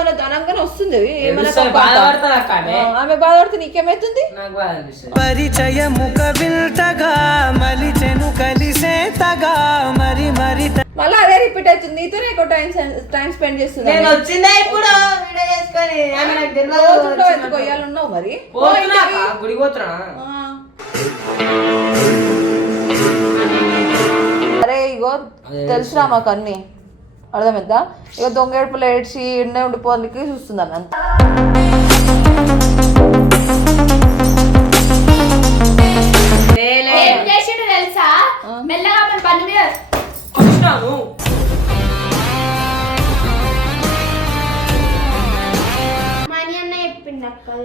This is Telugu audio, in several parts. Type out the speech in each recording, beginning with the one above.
ఏమన్నా అనగానే వస్తుంది? ఏమన్నా. బాధపడుతుంది ఆమె. ఆ, ఆమె బాధపడితే నీకేమైతుంది? నాకు బాధ అనిపిస్తుంది పరిచయముక విల్టగా మలిచెను కలిసేతగా మరి మరి మళ్ళీ అదే రిపీట్ అవుతుంది. నీతోనే ఎక్కువ టైం టైం స్పెండ్ చేస్తుంది నేను వచ్చిందే ఇప్పుడు వీడియో చేసుకొని. ఎందుకు? మరి? గుడికి పోతున్నా. అరే ఇగో తెలుసురా మాకు అన్ని. అర్థమైందా? ఇక దొంగ ఏడుపులు ఏడ్చి ఎండే ఉండిపోనికి చూస్తుంది అంత. తెలుసా? మెల్లగా మన పని మీద. చూసినాను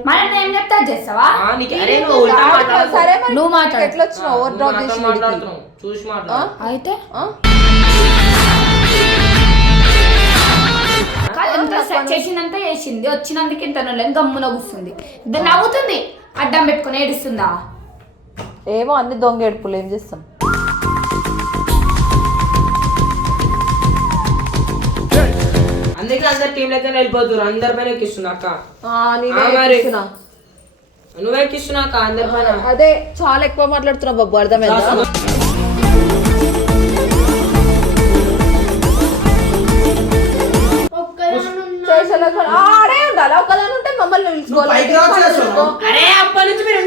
మనీ ఏం చెప్తా చేస్తావా? నువ్వు మాట్లాడు. ఎట్లా వచ్చినావు? ఓవర్ ఎంత సెట్ చేసిందంతా చేసింది. వచ్చినందుకు ఇంత నల్లని గమ్మున కూర్చుంది. ఇది నవ్వుతుంది. అడ్డం పెట్టుకుని ఏడుస్తుందా? ఏమో అన్ని దొంగ ఏడుపులు ఏం చేస్తాం? అందుకే అందరు టీం లెక్క వెళ్ళిపోతున్నారు అందరి పైన ఎక్కిస్తున్నా అక్క. ఆ, నేనే ఆ, మరి. నువ్వు అందరి పైన. అదే చాలా ఎక్కువ మాట్లాడుతున్నావు బాబు అర్థమైందా? ఆడే ఉండాలి? ఒకదాని ఉంటే మమ్మల్ని పిలుచుకోవాలి? అరే అప్పటి నుంచి మీరు?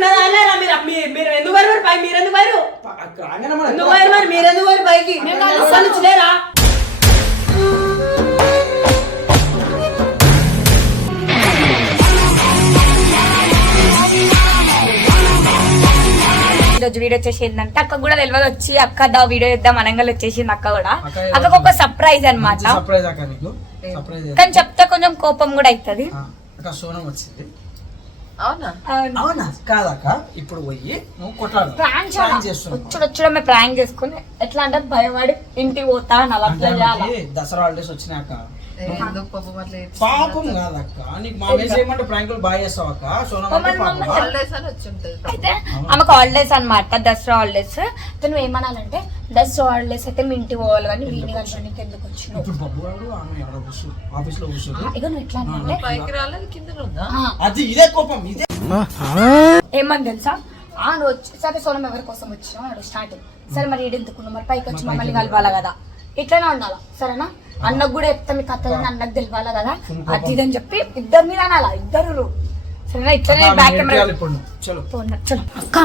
మీరు మీ- మీరు ఎందుకు పోయారు మరి పై మీరు ఎందుకు పోయారు? ఎందుకు పోయారు మరి? మీరు ఎందుకు పోయారు పైకి? అప్పటి నుంచి లేరా? ఈరోజు వీడియో వచ్చేసి ఏంటంటే అక్క కూడా తెలియదు వచ్చి అక్క దా వీడియో ఇద్దాం అనంగల్ వచ్చేసింది అక్క కూడా. అక్కకు ఒక సర్ప్రైజ్ అన్నమాట. కానీ చెప్తే కొంచెం కోపం కూడా అవుతుంది అక్క సోనం వచ్చింది. అవునా? అవునా. కాదక్క. ఇప్పుడు పోయి నువ్వు కొట్లాడు. ప్రాంక్ చేస్తున్నావు. ప్రాంక్ చేసుకుని ఎట్లా అంటే భయపడి ఇంటికి పోతా అని అలా. దసరా హాలిడేస్ వచ్చినాక పాపం కాదక్క. నీకు మా మీద చేయమంటే ప్రాంకులు బాగా చేస్తావు అక్క? సోనం ఆమెకు హాలిడేస్ అన్నమాట దసరా హాలిడేస్ తను ఏమనాలంటే దసరా హాలిడేస్ అయితే మీ ఇంటికి పోవాలి కానీ వీడిని కలపడానికి ఎందుకు వచ్చినావు? ఇప్పుడు బబ్బు వాడు ఆమె ఎవడో కూర్చో ఆఫీస్లో ఇక నువ్వు ఎట్లా అంటే పైకి రాలేదు కింద ఉందా? అది ఇదే కోపం ఇదే. ఏమని తెలుసా? ఆ నువ్వు వచ్చి సరే సోనం ఎవరి కోసం వచ్చినావు? అడు స్టార్టింగ్ సరే మరి ఎందుకున్నావు మరి పైకి వచ్చి మమ్మల్ని కలపాలా కదా? ఇట్లనే ఉండాలా? సరేనా? అన్నకు కూడా చెప్తా మీ కథలని అన్నకు తెలియాలా కదా? అది ఇది అని చెప్పి ఇద్దరు మీద అనాలా? ఇద్దరు సరేనా? ఇట్లనే బ్యాక్ కెమెరా చలో. చలో. అక్క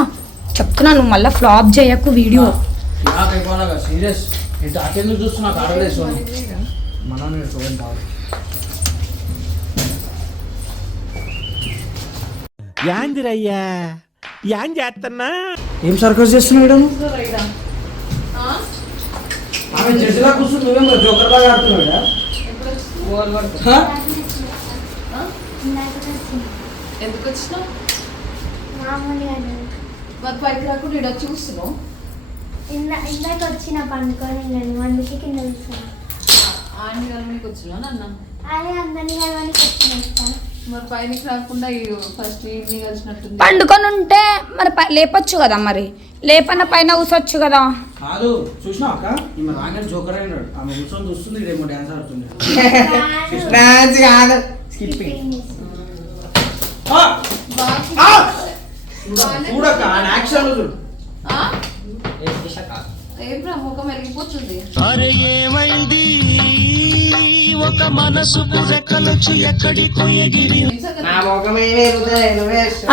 చెప్తున్నా నువ్వు మళ్ళీ ఫ్లాప్ చేయకు వీడియో. సీరియస్. చూస్తున్నా? యాందిరయ్యా యాం చేస్తున్నా ఏం సర్కస్ చేస్తున్నాడు ఆమె జడ్జిలా కూర్చుని నువ్వేం జోకర్ లాగా ఆడుతున్నాడా హ? ఎందుకు వచ్చినావు మరి పైకి రాకుండా ఇక్కడ ఇందా ఇందాక వచ్చిన పండుకొని నేను అందుకే కింద కూర్చున్నా. ఆంటీ గారు మీకు వచ్చినావు నాన్న? అదే అందరినీ కలవడానికి వచ్చిన మరి పైనకి రాకుండా ఫస్ట్ ఈవినింగ్ వచ్చినట్టుంది పండుకొని ఉంటే మరి పై- లేపొచ్చు కదా మరి. లేపన్న పైన కూసొచ్చు కదా. కాదు చూసినావు అక్క? ఈమె రాగానే జోకర్ అయినాడు ఆమె కూర్చొని చూస్తుంది ఇదేమో డాన్స్ ఆడుతుంది. డాన్స్ కాదు స్కిప్పింగ్. చూడక్క యాక్షన్ చూడు. ఏం రా ముఖం వెలిగిపోతుంది అరే ఏమైంది? ఒక మనసుకు రెక్కలొచ్చి ఎక్కడికో ఎగిరి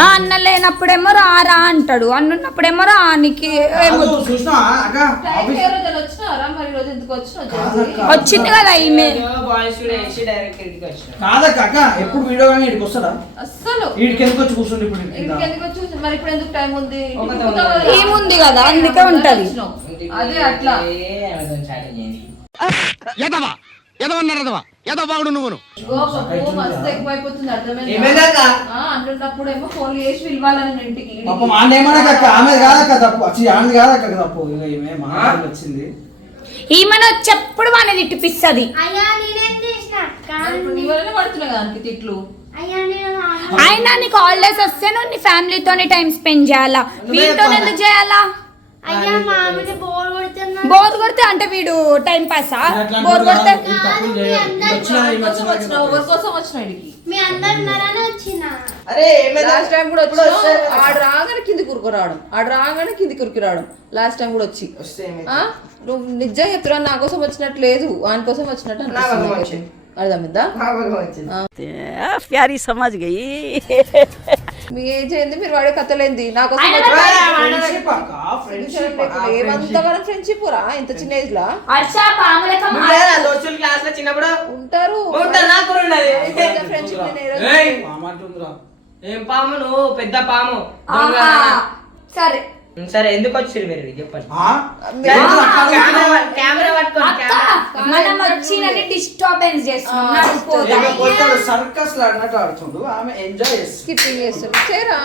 అన్న లేనప్పుడేమో రా రా అంటాడు. అన్న ఉన్నప్పుడేమో రానికి? వచ్చింది కదా ఈమె. కాదక్క ఎప్పుడు వీడియో కానీ ఇక్కడికి అస్సలు. వీడికి ఎందుకు వచ్చి కూర్చుండి ఇప్పుడు? ఎందుకు వచ్చి? మరి ఇప్పుడు ఎందుకు టైం ఉంది? ఏముంది కదా? అందుకే ఉంటది. అదే అట్లా. ఎదవా ఎదవన్నారు ఎదవా పాపం ఆమె ఆమె కాదక్క తప్పు. ఆమె కాదక్క తప్పు. ఇక ఈమె మా ఇంటికి వచ్చింది. ఈమెను అయ్యా నేనేం చేసిన? తిట్లు. అయ్యా నేను అయినా నీకు హాలిడేస్ వస్తే నువ్వు నీ ఫ్యామిలీతోనే టైం స్పెండ్ చేయాలా? వీటితో ఎందుకు చేయాలా? బోర్ కొడితే అంటే వీడు టైం పాస్? బోర్ కొడితే అరే లాస్ట్ టైం కూడా వచ్చి ఆడు రాగానే కింది కురుకు రావడం. ఆడు రాగానే కింది కురుకు రావడం. లాస్ట్ టైం కూడా వచ్చి. నువ్వు నిజంగా చెప్తున్నా నా కోసం వచ్చినట్టు లేదు. ఆయన కోసం వచ్చినట్టు అర్థమైందా? ప్యారీ సమాజ్ గయి మీ ఏజ్ ఏంది? మీరు వాడే కథలేంది నా కోసం ఆయన వచ్చి- ఫ్రెండ్షిప్ అక్క ఫ్రెండ్షిప్ ఇప్పుడు ఏమంతగానో ఫ్రెండ్షిప్ రా? ఇంత చిన్న ఏజ్ లా? క్లాస్లో చిన్నప్పుడు? ఉంటారు. నాకు ఫ్రెండ్షిప్ ఏం పాము నువ్వు? పెద్ద పాము. సరే. సరే ఎందుకు వచ్చారు మీరు? చెప్పండి? కెమెరా మనం డిస్టర్బెన్స్ చేస్తున్నాం. సర్కస్లో ఆడినట్టు ఆడుతుండు. ఆమె ఎంజాయ్ స్కిప్పింగ్ చేరా?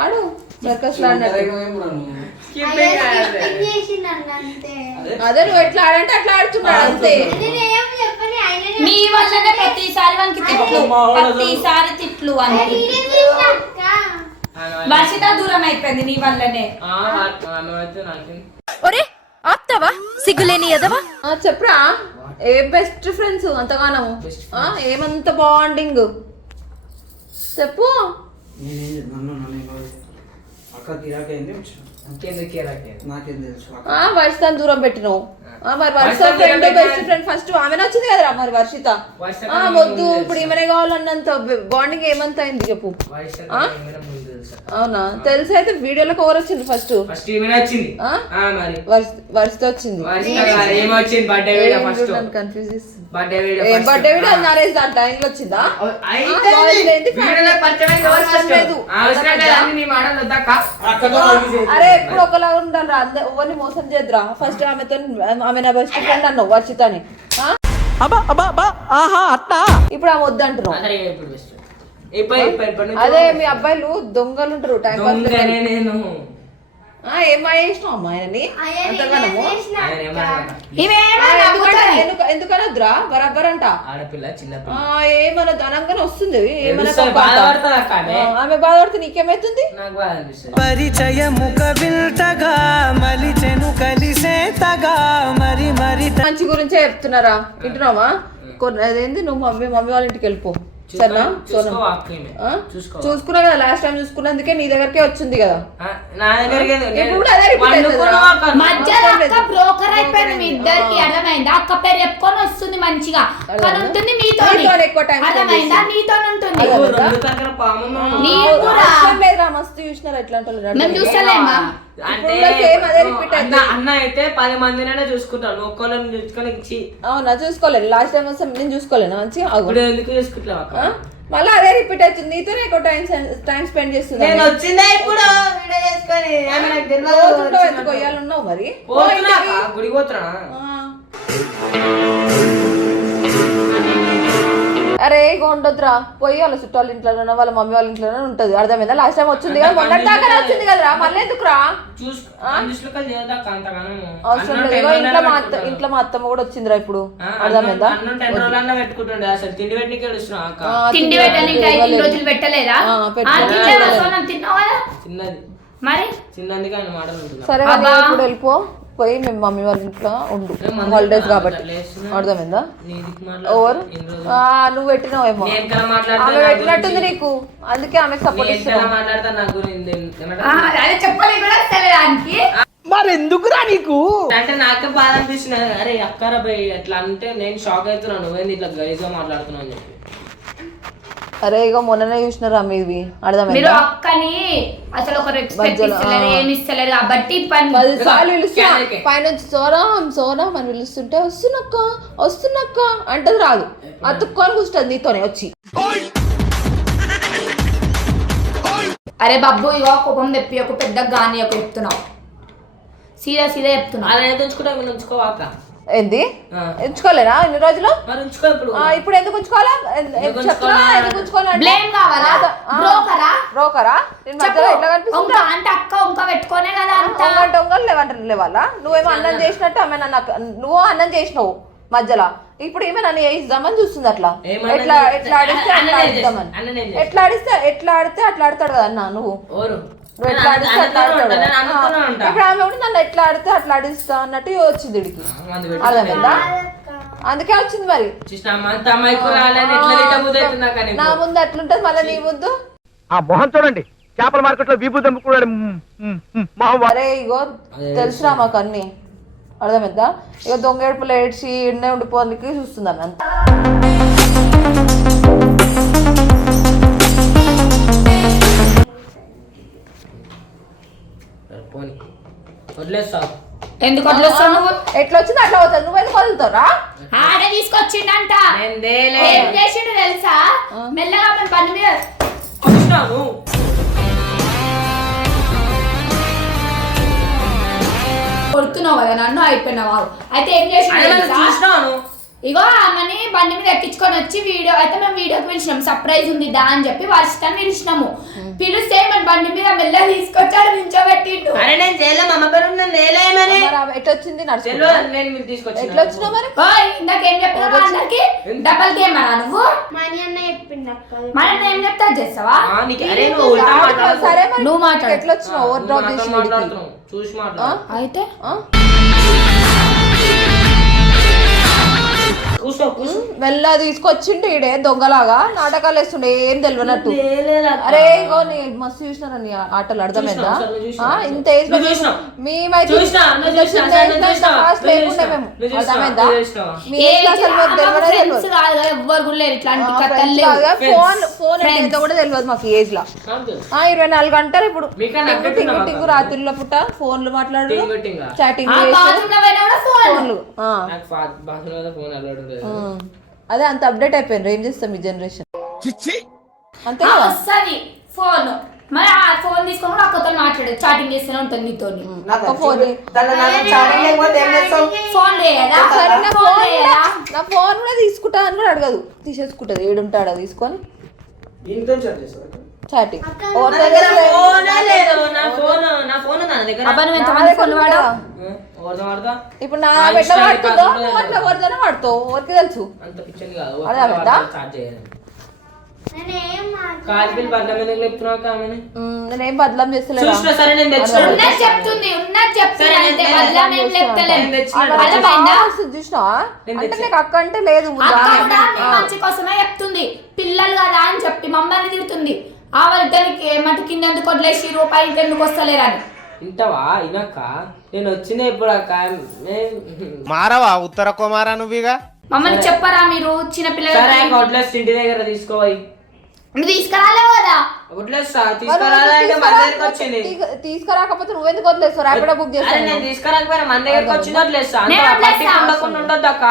ఆడు సర్కస్ అదే. నువ్వు ఎట్లా ఆడంటే అట్లా ఆడుతున్నాడు అంతే. నీ వల్లనే ప్రతిసారి వానికి తిట్లు. ప్రతిసారి తిట్లు అని వర్షిత దూరం అయిపోయింది నీ వల్లనే. ఒరే ఆప్తావా? సిగ్గులేని ఎదవా? ఆ, చెప్పురా. ఏ బెస్ట్ ఫ్రెండ్స్ అంతగానము ఆ, ఏమంత బాండింగ్ చెప్పు. అక్క వర్షితాన్ని దూరం పెట్టినావు. ఆ, మరి వర్షిత ఫ్రెండ్ బెస్ట్ పెట్టినా- ఫ్రెండ్ ఫస్ట్ ఆమెనే వచ్చింది కదరా మరి వర్షిత. వద్దు ఇప్పుడు? ఈమెనే కావాలన్నంత బాండింగ్ ఏమంత అయింది చెప్పు? ఏమైనా? అవునా? తెలిసి అయితే వీడియోలో కవర్ వచ్చింది ఫస్ట్ ఫస్ట్ ఈమెనే వచ్చింది. ఆ? ఆ, మరి. వర్షిత వచ్చింది. కాదు, కన్ఫ్యూజ్ చేస్తుంది బర్త్డే వీడియో. బర్త్డే. మ్యారేజ్ టైంలో వచ్చిందా. అరే ఎప్పుడు ఒకలా ఉండాలి రా అందరు ఎవరిని మోసం చేద్దురా ఫస్ట్ ఆమెతో ఆమె నా బెస్ట్ ఫ్రెండ్ అన్నావు వర్షితని? ఇప్పుడు ఆమె వద్దంటున్నావు. అదే మీ అబ్బాయిలు దొంగలు ఉంటారు టైం పాస్ నేను ఏమై చేసినావు అమ్మాయిని అంతగానము ఆయన ఏమన్నా ఈమె ఏమైనా నవ్వుతుంది. ఎందుకని వద్దురా బరాబర్ అంట ఆడపిల్ల చిన్న ఆ, ఏమన్నా ధనంగానే వస్తుంది? ఆమె. బాధపడితే నీకేమైతుంది? నాకు బాగా అనిపిస్తుంది. పరిచయముక విల్తగా మలిచెను కలిసేతగా మరి మరి మంచి గురించే చెప్తున్నారా? వింటున్నావా? కొన్ని అదేంది? నువ్వు మమ్మీ మమ్మీ వాళ్ళ ఇంటికి వెళ్ళిపో. సరేనా చూసుకున్నా కదా లాస్ట్ టైం చూసుకున్నందుకే నీ దగ్గరకే వచ్చింది కదా ఆ, నా దగ్గరికి? నేను బ్రోకర్ అయిపోయింది మీ ఇద్దరికి అర్థమైందా అక్క పేరు చెప్పుకొని వస్తుంది మంచిగా కానీ ఉంటుంది spend అర్థమైందా. నీతో ఉంటుంది నువ్వు అదే. రెండు దగ్గర పామును నీ ఆ, కూడా. మస్తు చూసినారు ఎట్లా మేము చూస్తలేమా అంటే అన్న అయితే పది మందినైనా చూసుకుంటాను ఒక్కళ్ళని చూసుకొని ఇచ్చి. అవునా చూసుకోలేను లాస్ట్ టైం వస్తే నేను చూసుకోలేను? మంచిగా. ఇప్పుడు ఎందుకు చూసుకుంటావు? మళ్ళీ అదే రిపీట్ అవుతుంది. నీతోనే ఎక్కువ టైం టైం స్పెండ్ చేస్తుంది నేను వచ్చిందే ఇప్పుడు వీడియో చేసుకొని. ఎందుకు? కొయ్యాలి ఉన్నావు మరి? గుడికి పోతున్నా. అరే ఇక ఉండొద్దురా. పోయి వాళ్ళ చుట్టాల ఇంట్లోనే వాళ్ళ మమ్మీ వాళ్ళ ఇంట్లోనే ఉంటది. అర్థమైందా? లాస్ట్ టైం వచ్చింది కదా మొన్న దాకా వచ్చింది కదరా? మళ్ళీ ఎందుకురా? అవసరం లేదు. ఇంట్లో మా అత్త ఇంట్లో మా అత్తమ్మ కూడా వచ్చిందిరా ఇప్పుడు. అర్థమైందా? అన్నం టెన్ రోజులన్నా పెట్టుకుంటుండే. అసలు తిండి పెట్టడానికి పెట్టలేదా? మరి? చిన్నందుకు ఆయన మాటలు ఉంటున్నా సరే ఇప్పుడు వెళ్ళిపో. పోయి మేము మమ్మీ వాళ్ళ ఇంట్లో ఉండు. హాలిడేస్ కాబట్టి. అర్థమైందా? ఓవర్ నువ్వు పెట్టినావేమో ఆమె పెట్టినట్టుంది నీకు. అందుకే ఆమెకు సపోర్ట్ ఇస్తున్నావు. తెలియడానికి మరెందుకురా నీకు? అంటే నాకే బాధ అనిపిస్తుంది అరే అక్కరా అట్లా అంటే నేను షాక్ అవుతున్నాను నువ్వేంది ఇట్లా గలీజ్గా మాట్లాడుతున్నావు అని చెప్పి. అరే ఇక మొన్ననే చూసినారా మీవి మీరు అర్థమైందా అక్కని అసలు ఒక రెస్పెక్ట్ ఇస్తలేరు. ఏమి ఇస్తలేరు కాబట్టి పని. పది సార్లు పిలుస్తున్నా. పైనుంచి సోరాం సోరాం అని పిలుస్తుంటే వస్తున్నక్క వస్తున్నక్క అంటది రాదు. అతుక్కొని కూర్చుంటుంది నీతోనే వచ్చి. అరే బాబు ఇగో కోపం తెప్పి ఒక పెద్ద గాని ఒక చెప్తున్నావు. సీదా సీదా చెప్తున్నా అలా ఉంచుకుంటా ఉంచుకోవాక ఏంది. ఉంచుకోలేనా ఇన్ని రోజులు? ఇప్పుడు ఆ, ఇప్పుడు ఎందుకు ఉంచుకోవాలా? ఎందుకు ఉంచుకోవాలా? బ్రోకరా నేను మధ్యలో ఎట్లా కనిపిస్తుందా అంటే అక్క పెట్టుకోనే కదా ఒంగలు లేవంటారు లేవాలా? నువ్వేమో అన్నం చేసినట్టు ఆమె నన్ను నువ్వు అన్నం చేసినావు మధ్యలో. ఇప్పుడు ఈమె నన్ను వేయిద్దామని చూస్తుంది అట్లా? ఎట్లా ఎట్లా ఆడిస్తే అన్న- అట్లా? ఆడిద్దామని? ఎట్లా ఆడిస్తే ఎట్లా ఆడితే అట్లా ఆడతాడు కదా అన్న నువ్వు? ఓరు. నువ్వు ఎట్లా అట్లా ఇప్పుడు ఆమె కూడా నన్ను ఎట్లా ఆడితే అట్లా ఆడిస్తా అన్నట్టు వచ్చింది ఇడికి అర్థమైందా? అందుకే వచ్చింది మరి? నా ముందు అట్లుంటది మళ్ళీ నీ ముందు? ఆ మొహం చూడండి. చేపల మార్కెట్లో వీపు దమ్ముకున్నాడు అరే ఇగో తెలుసురా మాకు అన్ని. అర్థమైందా? ఇక దొంగ ఏడుపులు ఏడ్చి ఇండే ఉండిపోనికి చూస్తున్నాను అంత. పోనీ. వదిలేస్తావు ఎందుకు వదిలేస్తావు నువ్వు? ఎట్లా వచ్చింది అట్లా అవుతుంది నువ్వు ఎందుకు వదులుతావురా? ఆడ తీసుకొచ్చిండంట. నేను. ఏం చేసిండు తెలుసా? మెల్లగా మన బండి మీద. చూసినావు కొడుతున్నావు కదా నన్ను అయిపోయినావు. అయితే ఏం చేసిండు తెలుసా? చూసినాను. ఇగో ఆమెని బండి మీద ఎక్కించుకొని వచ్చి వీడియో అయితే మేము వీడియోకి పిలిచినాం. సర్ప్రైజ్ ఉంది దా అని చెప్పి వర్షితం పిలిచినాము. పిలిస్తే మన బండి మీద మెల్లగా తీసుకొచ్చాడు నించోబెట్టిండు అరే నేను మా అమ్మ పేరు నేను నడుచుకుంటా? తెలియదు నేను మీరు తీసుకొచ్చిన. ఎట్లా వచ్చినావు మరి ఇందాకేం అందరికి? డబల్ గేమరా నువ్వు? మనీ అన్న మనం ఏం చెప్తా చేస్తావా. సరే నువ్వు మాట్లాడు. ఎట్లా వచ్చినావు ఓవర్ డ్రాప్ చేసి మాట్లాడుతున్నావు. చూసి మాట్లాడు. అయితే? మెల్ల తీసుకొచ్చిండు ఈడే దొంగలాగా. నాటకాలు వేస్తుండే ఏం తెలియనట్టు అరే ఇగో నీ మస్తు చూసినారా నీ ఆటలు? అర్థమైందా? ఇంత ఏజ్. మేమైతే లేకుండే మేము. అర్థమైందా? మీ ఏజ్ అసలు తెలియదు ఫోన్ ఫోన్ అంటే Friends. ఎంతో కూడా తెలియదు మాకు ఏజ్లో ఇరవై నాలుగు గంటలు ఇప్పుడు. టింగు టింగు టింగు? రాత్రిలో పుట్ట ఫోన్లు మాట్లాడు టింగు టింగా. చాటింగ్ ఫోన్లు. అదే అంత అప్డేట్ అయిపోయింది ఏం చేస్తాం ఈ జనరేషన్ అంతే కదా వస్తుంది. ఫోన్. మరి ఆ ఫోన్ తీసుకొని కూడా అక్కతో మాట్లాడు. చాటింగ్ చేస్తూనే ఉంటుంది నీతో ఫోన్ నా ఫోన్ కూడా తీసుకుంటా అని కూడా అడగదు. తీసేసుకుంటది. ఏడుంటాడా తీసుకొని. ఆ, ఎవరితో వాడతా? ఇప్పుడు నా ఎట్లా account నువ్వు అట్లా ఎవరికి తెలుసు? కాదు. అదే చేయను. నేను బదలం చేస్తలేదా? చూసినా అంటే. నీకు అక్క అంటే లేదు పిల్లలు కదా అని చెప్పి మమ్మల్ని తిడుతుంది. ఆ వాళ్ళిద్దరికి ఏమంటే కింద ఎందుకు వదిలేసి రూపాయలకి ఎందుకు వస్తలేరని. ఇంటవా ఇనక్క నేను వచ్చిన ఇప్పుడు అక్క మారవా? ఉత్తర కుమారా నువ్వుగా? మమ్మల్ని చెప్పరా మీరు? చిన్న సరే ఇంటి దగ్గర తీసుకోవాలి నువ్వు తీసుకురాలేవు కదా. వడ్లెస్ మరి నువ్వు తీసుకురాలంటే మన దగ్గరకు వచ్చింది. తీసుకురా- తీసుకురాకపోతే నువ్వెందుకు వదిలేస్తావు? ర్యాపిడో బుక్ నేను తీసుకురాకపోయినా మన దగ్గరకు వచ్చింది అంత. పట్టి ఉండకుండా ఉండొద్దు? అక్క.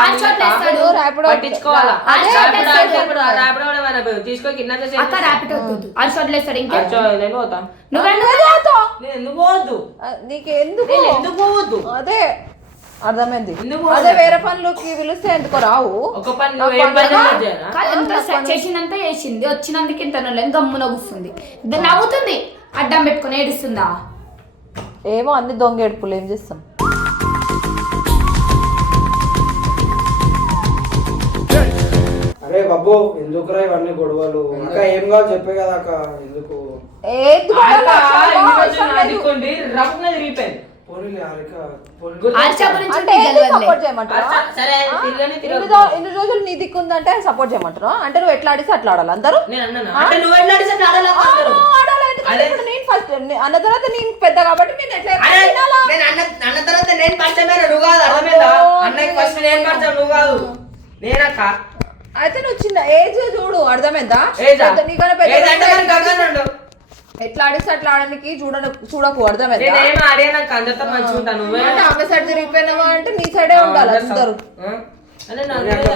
ర్యాపిడో పట్టించుకోవాలా? ర్యాపిడో. తీసుకో కింద అక్క ర్యాపిడ్ వద్దు అది ఇంకే. నేను పోతా. నువ్వే పోతావు. నేను ఎందుకు పోవద్దు? ఆ, నీకు ఎందుకు ఎందుకు పోవద్దు? అదే. అర్థమైంది. అదే వేరే పనులకి పిలిస్తే ఎందుకు రావు. ఒక పని చేసినంత చేసింది. వచ్చినందుకు ఇంత నొల్లని గమ్మున కూస్తుంది నవ్వుతుంది. అడ్డం పెట్టుకుని ఏడుస్తుందా? ఏమో అన్ని దొంగ ఏడుపులు ఏం చేస్తాం? అరే బాబు ఎందుకురా ఇవన్నీ గొడవలు? అక్క ఏం కావాలి చెప్పే కదా అక్క ఎందుకు? ఇన్ని రోజులు నీ దిక్కు ఉందంటే సపోర్ట్ చేయమంటారా? అంటే నువ్వు ఎట్లా ఆడిస్తే అట్లా ఆడాలి అందరూ? నేను ఫస్ట్ అన్న తర్వాత నేను పెద్ద కాబట్టి నేను ఎట్లా అన్న తర్వాత నేను పరిచయమైన నువ్వు కాదు అర్థమైందా? ఓ, అన్నకి ఫస్ట్ నేను పరిచయం నువ్వు కాదు. నేనక్క. అయితే నువ్వు చిన్న ఏజ్ చూడు అర్థమైందా? నీకన్నా పెద్ద ఎట్లా ఆడిస్తే అట్లా ఆడడానికి చూడ చూడకు అర్థమైందా? నేనేం అందరితో మంచిగా ఉంటాను నువ్వే? అంటే ఆమె సైడ్ తిరిగిపోయినావా అంటే నీ సైడే ఉండాలి అందరూ. నేను అనలేదు.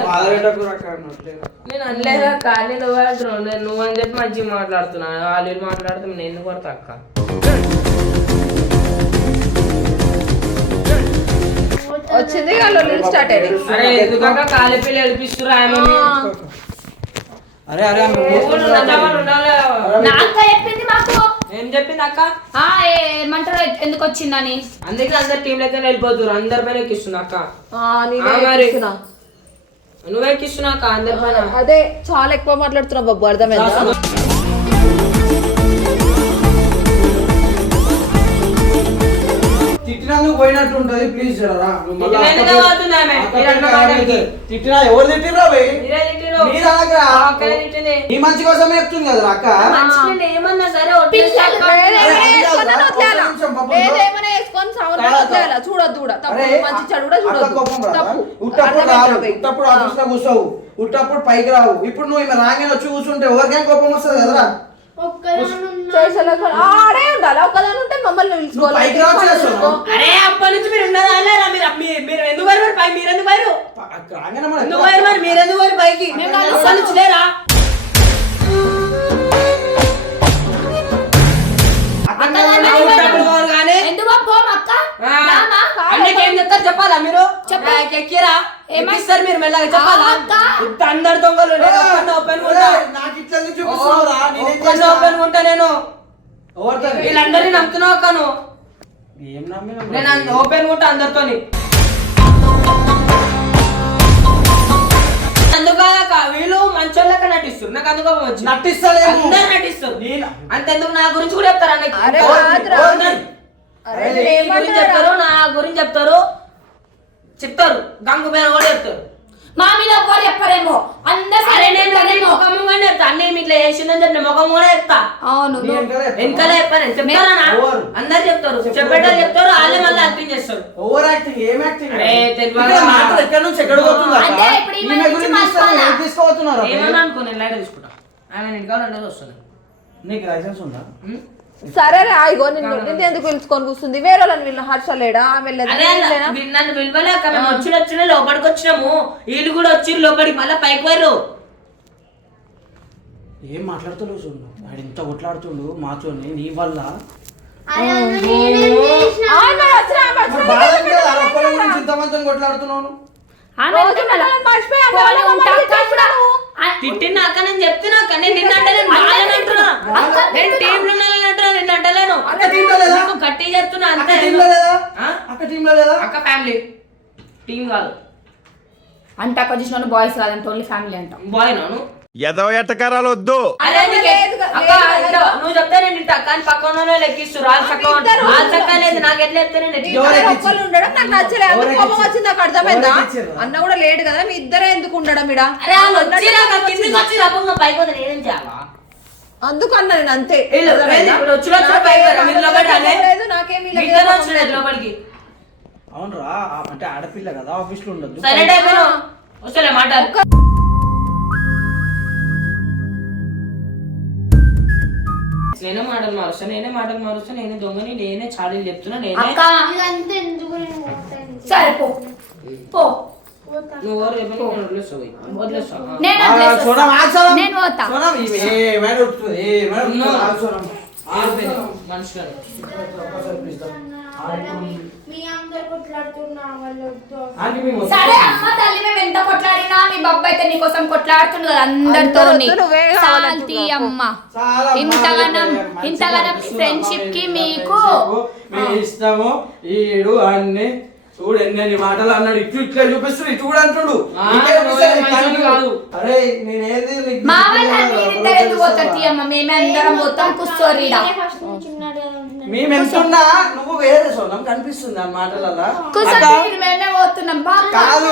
నేను నువ్వు అంటున్నావు. నేను నువ్వు అని చెప్పి మంచిగా మాట్లాడుతున్నా. వాళ్ళు వీళ్ళు మాట్లాడితే నేను ఎందుకు కొడతా అక్క? వచ్చింది వాళ్ళు స్టార్ట్ అయ్యింది అరే ఎందుకక్క కాలి పిల్ల ఏడిపిస్తురా ఆమెని అరే అరే అక్క చెప్పింది మాకు. ఏం చెప్పింది అక్క? ఆ ఏమంటారు ఎందుకు వచ్చిందని? అందుకే అందరు టీం లెక్క వెళ్ళిపోతున్నారు అందరి పైన ఎక్కిస్తున్నా అక్క. ఎక్కిస్తున్నా. నువ్వే ఎక్కిస్తున్నావు అందరి పైన. అదే చాలా ఎక్కువ మాట్లాడుతున్నావు బాబు అర్థమైందా? తిట్టినందుకు పోయినట్టు ఉంటది ప్లీజ్ జరా. నువ్వు మళ్ళా తిట్టినందుకే అక్కకి- పోతుంది ఆమె. అక్కకి మీరు అన్న ఖరాబ్ మాటలకి. అవుతుంది. తిట్టినా ఎవరు తిట్టిరా. నీ మంచి కోసమే చెప్తుంది కదా అక్క. ఏమన్నా సరే? చూడొద్దు కూడా మంచి చెడు కూడా ఉట్టప్పుడు అర్థమైందా రావు భయ్? ఉట్టప్పుడు ఆఫీస్లో కూర్చోవు. ఉట్టప్పుడు పైకి రావు. ఇప్పుడు నువ్వు ఈమె రాగానే వచ్చి కూర్చుంటే ఎవరికేం కోపం వస్తుంది కదరా? ఆడే ఉండాలి ఒక్కదాని ఉంటే మమ్మల్ని పిలుచుకోవాలి. అరే అప్పటి నుంచి మీరు ఉన్నదా లేరా? మీరు మీరు ఎందుకు పోయారు మరి పైకి? మీరు ఎందుకు పోయారు? అక్క రాగానే మన ఎందుకు పోయారు మరి? మీరు ఎందుకు పోయారు పైకి? అప్పటి నుంచి లేరా? అక్క ఆ ఉట్టప్పుడు పోరు కానీ. ఎందుకు పోం అక్క ఆ, రామా? చెప్పాలా మీరు? ఎక్కిరా ఎక్కిస్తారు మీరు మెల్లగా చెప్పాలా? అందరు దొంగలు ఓపెన్ ఒక్కడిని ఉంటా. నేను? వీళ్ళందరినీ నమ్ముతున్నావు అక్క నువ్వు ఏం నమ్మినా నేను ఓపెన్ ఉంటా అందరితోని. అందుకాక వీళ్ళు మంచోళ్ళక నటిస్తారు నాకు అందుకో. అందరు నటిస్తారు అంతెందుకు నా గురించి కూడా చెప్తారు? అన్నకి నీ గురించి? చెప్తారు. చెప్తారు. గంగు పైన కూడా చెప్తారు. మా మీద చెప్పరేమో. అందరు అరే నేను. ముఖం కూడా చెప్తా. అన్ని ఇట్లా చేసిందని చెప్పి నీ ముఖం కూడా చెప్తా. అవును వెనకాల చెప్పాను. చెప్తారా? ఎవరు? అందరు చెప్తారు. చెప్పేటోళ్ళు చెప్తారు. వాళ్ళే మళ్ళీ యాక్టింగ్ చేస్తారు. ఓవర్ యాక్టింగ్ ఏం యాక్టింగ్ అరే, తెలియదా? ఎక్కడి నుంచి ఎక్కడ పోతుందా ఇప్పుడు? ఏమన్నా అనుకో నేను లైట్ తీసుకుంటా. ఆయన నీకు లైసెన్స్ ఉందా? సరే రా ఇగో నిన్ను నిన్ను ఎందుకు పిలుచుకొని కూర్చుంది? వేరే వాళ్ళని వీళ్ళు హర్ష లేడా? ఆమె నన్ను పిలవలేక మేము వచ్చి వచ్చిన లోపలికి వచ్చినాము. వీళ్ళు కూడా వచ్చి లోపలికి మళ్ళీ పైకి పోయారు ఏం మాట్లాడుతున్నావు చూడు? వాడు ఇంత కొట్లాడుతుండు మాతోని నీ వల్ల. అరే అన్న, నేనేం చేసిన? ఆమె వచ్చిన, ఆమె వచ్చిన. బాధ ఉంది? కదా, ఆ ఒక్కరి గురించి ఇంతమందిని కొట్లాడుతున్నావు ఆమె రోజు అంటే మళ్ళా మనల్ని మర్చిపోయి ఆమె పోనీ వాళ్ళ ఉంటా మమ్మల్ని అక్క కూడా. ఆ, తిట్టినాక నేను చెప్తున్నా కానీ నిన్న అంటే నేను వాళ్ళని అంటున్నా నేను టీమ్లో అంటలేను. అక్క టీంలో లేదా? నీకు గట్టి చెప్తున్నా అక్క అంతే. టీంలో లేదా ఆ? అక్క టీంలో లేదా అక్క ఫ్యామిలీ టీం కాదు. అంటే అక్కడ చూసిన బాయ్స్ కాదంటే ఓన్లీ ఫ్యామిలీ అంటాం. బాయ్ నాను ఎదవ ఎట్టకారాలు వద్దు లేదు అక్క, లేదు. నువ్వు చెప్తే నేను ఇంట కానీ పక్కన వాళ్ళు లెక్కిస్తారు ఆ చక్క ఇద్దరు. ఆ చక్క లేదు నాకు ఎట్లా చెప్తే నేను ఎట్లా ఎవరు ఇద్దరు ఎక్కించారు? ఒక్కళ్ళు ఉండడం నాకు నచ్చలేదు అందుకు కోపం? వచ్చింది నాకు అర్థమైందా? అన్న కూడా లేడు కదా మీ ఇద్దరే ఎందుకు ఉండడం ఇడ? అరే వాళ్ళు వచ్చినాక కిందకి వచ్చి పైకి చేయాలా అందుకు అన్న నేను అంతే. అవునరా అంటే ఆడపిల్ల కదా ఆఫీస్లో ఉండదు వస్తలే మాట నేనే మాటలు మారుస్తా నేనే మాటలు మారుస్తా నేనే దొంగని నేనే చాడీలు చెప్తున్నా నేనే? సరే పో. పో. నేను పోతా. సరే అమ్మ తల్లి మేము ఎంత కొట్లాడినా మీ బాబు అయితే నీకోసం కొట్లాడుతుండు కదా అందరితో. శాంతి అమ్మ. ఇంతగానం. ఇంతగానం ఫ్రెండ్షిప్కి మీకు ఇష్టము ఈడు అన్ని చూడు ఎన్ని మాటలు అన్నాడు. ఇటు ఇట్లా చూపిస్తున్నాడు ఇటు కూడా అంటుడు. ఇట్లా. అరే నేనేది మేమే ఎంతున్నా నువ్వు వేరే సోనం కనిపిస్తుంది ఆ మాటలలో? కాదు.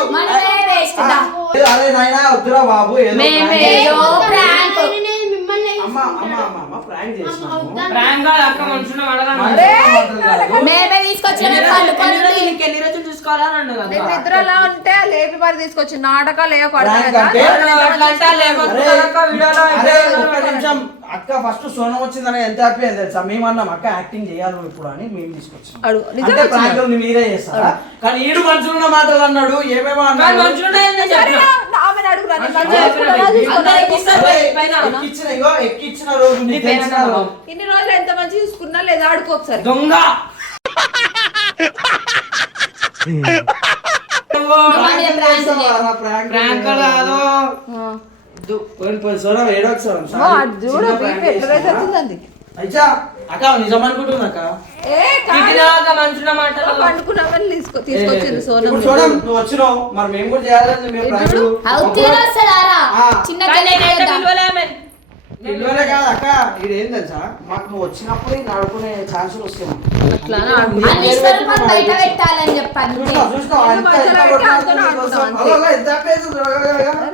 అరే నాయనా వద్దురా బాబు ఏదో మేమే prank ఏదో చేసినాము. ప్రాంక్ నేను మిమ్మల్ని అమ్మ అమ్మ అమ్మ అమ్మ ప్రాంక్ చేసినాము వద్దా? ప్రాంక్ కాదు అక్క మనుషులను అడగను అరే, మాటలు కాదు. మేమే తీసుకొచ్చిన ఎన్ని రోజులు- చూసుకోవాలని. నేను ఉంటే లేపి మరి తీసుకొచ్చి నాటకాలు ఏ అక్క ఫస్ట్ సోనం వచ్చిందని ఎంత హ్యాపీ అయింది తెలుసా? మేము అన్నాం అక్క యాక్టింగ్ చేయాలి నువ్వు ఇప్పుడు అని మేము తీసుకొచ్చాం అంటే? ప్రాంకులు మీరే చేస్తారా? కానీ ఈడు మనుషులున్న మాటలు అన్నాడు ఏమేమో అన్నాడు. ఎక్కిచ్చిన రోజు. ఇన్ని రోజులు ఎంత మంచి చూసుకున్నా లేదా? అడుగు ఒకసారి. దొంగ! ప్రాంక్ కాదు. చూడు అయితే అక్క నిజం అనుకుంటున్నా నువ్వు వచ్చినావు. మరి మేము కూడా చేయాలని మేము ప్రజలు అవుతీరా వస్తాడారా ఆ. చిన్న కానీ నేనైతే పిల్లలు విలువలే ఆమె. పిల్లలే కాదు అక్క. ఇది ఏం తెలుసా? మాకు నువ్వు వచ్చినప్పుడు ఆడుకునే ఛాన్సులు వస్తాయి ఎంత